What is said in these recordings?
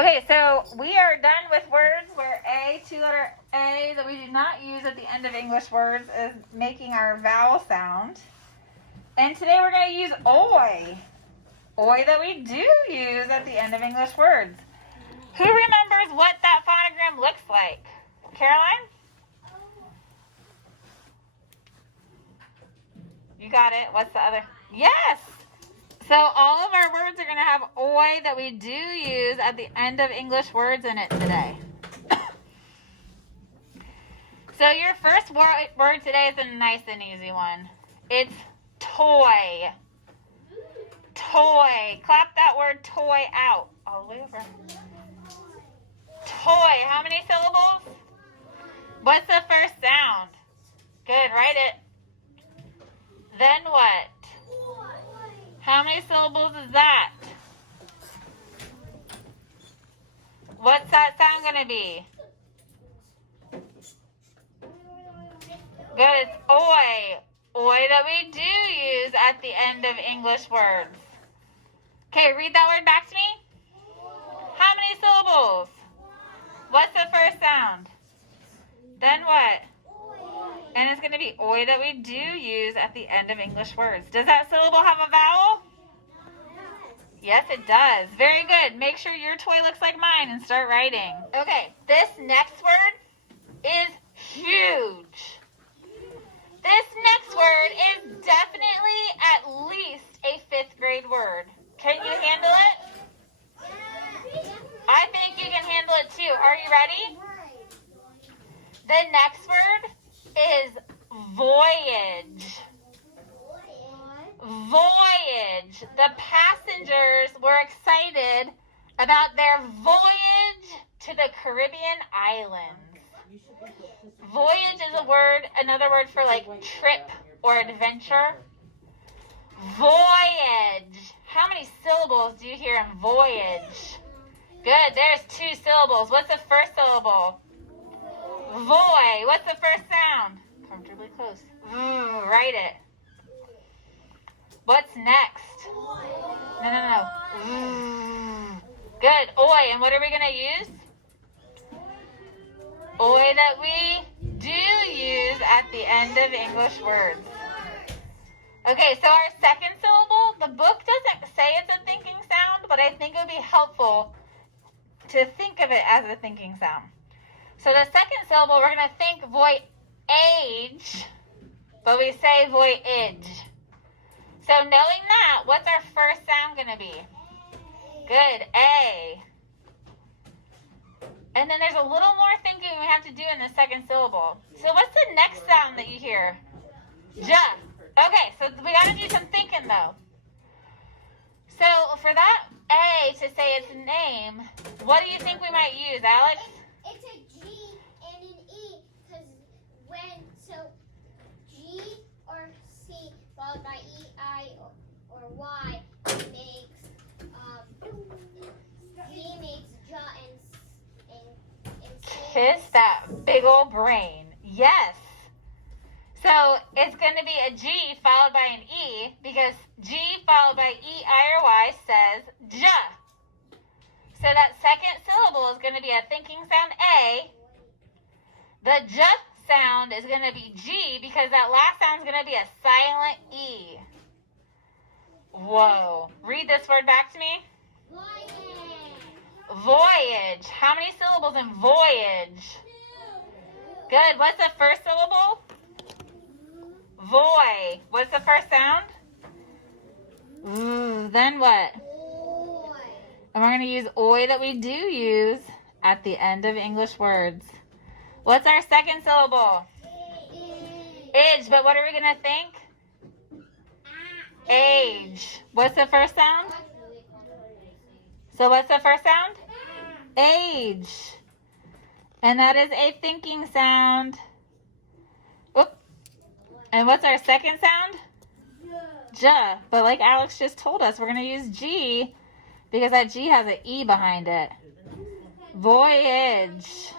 Okay, so we are done with words where A, two-letter A that we do not use at the end of English words is making our vowel sound. And today we're going to use oi. Oi that we do use at the end of English words. Who remembers what that phonogram looks like? Caroline? You got it. What's the other? Yes! So all of our words are going to have oi that we do use at the end of English words in it today. So your first word today is a nice and easy one. It's toy. Toy. Clap that word toy out. All the way over. Toy. How many syllables? What's the first sound? Good. Write it. Then what? How many syllables is that? What's that sound going to be? Good, it's oi. Oi that we do use at the end of English words. Okay, read that word back to me. How many syllables? What's the first sound? Then what? And it's going to be oi that we do use at the end of English words. Does that syllable have a vowel? Yes, it does. Very good. Make sure your toy looks like mine and start writing. Okay, this next word is huge. This next word is definitely at least a 5th grade word. Can you handle it? I think you can handle it too. Are you ready? The next word is voyage. Voyage. The passengers were excited about their voyage to the Caribbean islands. Voyage is another word for like trip or adventure. Voyage. How many syllables do you hear in voyage? Good, there's 2 syllables. What's the first syllable? Voy. What's the first sound? Comfortably close. Write it. What's next? No. Good. Oi. And what are we going to use? Oi that we do use at the end of English words. Okay, so our second syllable, the book doesn't say it's a thinking sound, but I think it would be helpful to think of it as a thinking sound. So the second syllable, we're going to think voyage, but we say voyage. So knowing that, what's our first sound going to be? Good, A. And then there's a little more thinking we have to do in the second syllable. So what's the next sound that you hear? Ja. Okay, so we got to do some thinking though. So for that A to say its name, what do you think we might use, Alex? It's a G and an E, because G or C followed by E, I, or Y makes G makes J and Kiss that big old brain. Yes. So it's going to be a G followed by an E, because G followed by E, I, or Y says J. So that second syllable is going to be a thinking sound A. The J sound is going to be G, because that last sound is going to be a silent E. Whoa. Read this word back to me. Voyage. How many syllables in voyage? Good. What's the first syllable? Voy. What's the first sound? Then what? And we're going to use oi that we do use at the end of English words. What's our second syllable? Age. But what are we going to think? Age. What's the first sound? So what's the first sound? Age. And that is a thinking sound. Oop. And what's our second sound? J. But like Alex just told us, we're going to use G, because that G has an E behind it. Voyage.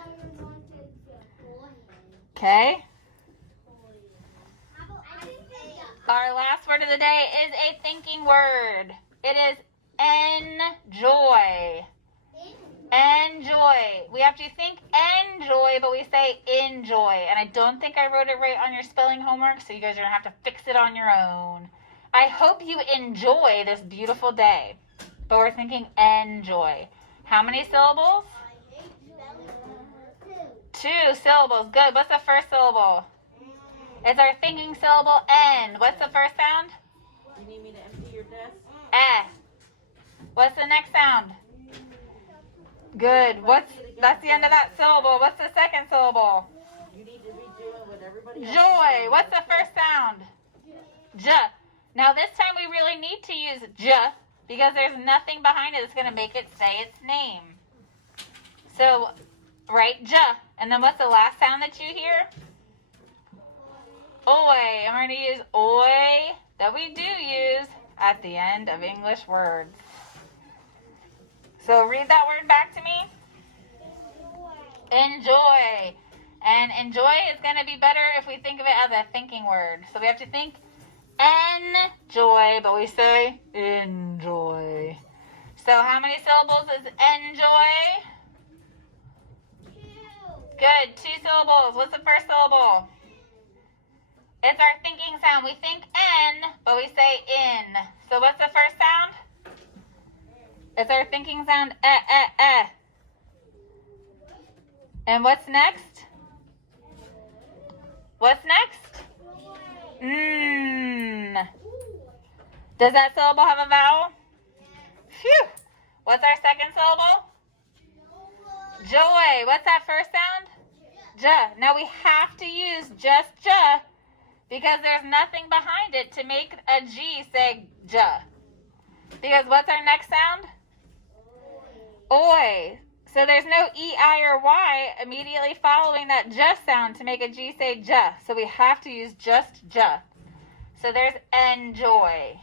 Okay. Our last word of the day is a thinking word. It is enjoy. we have to think enjoy, but we say enjoy. And I don't think I wrote it right on your spelling homework, so you guys are going to have to fix it on your own. I hope you enjoy this beautiful day, but we're thinking enjoy. How many syllables? 2 syllables. Good. What's the first syllable? It's our thinking syllable, N. What's the first sound? You need me to empty your desk? Eh. What's the next sound? Good. That's the end of that syllable. What's the second syllable? You need to be doing what everybody else Joy. is What's the first sound? J. Now this time we really need to use J because there's nothing behind it that's going to make it say its name. So, write J. And then what's the last sound that you hear? Oi. And we're going to use oi that we do use at the end of English words. So read that word back to me. Enjoy. And enjoy is going to be better if we think of it as a thinking word. So we have to think enjoy, but we say enjoy. So how many syllables is enjoy? 2. Good. 2 syllables. What's the first syllable? It's our thinking sound. We think N, but we say in. So what's the first sound? It's our thinking sound, eh, eh, eh. And what's next? What's next? Does that syllable have a vowel? Phew. What's our second syllable? Joy. What's that first sound? J. Now we have to use just J because there's nothing behind it to make a G say J. Because what's our next sound? Oi. So there's no E, I, or Y immediately following that J sound to make a G say J. So we have to use just J. So there's enjoy.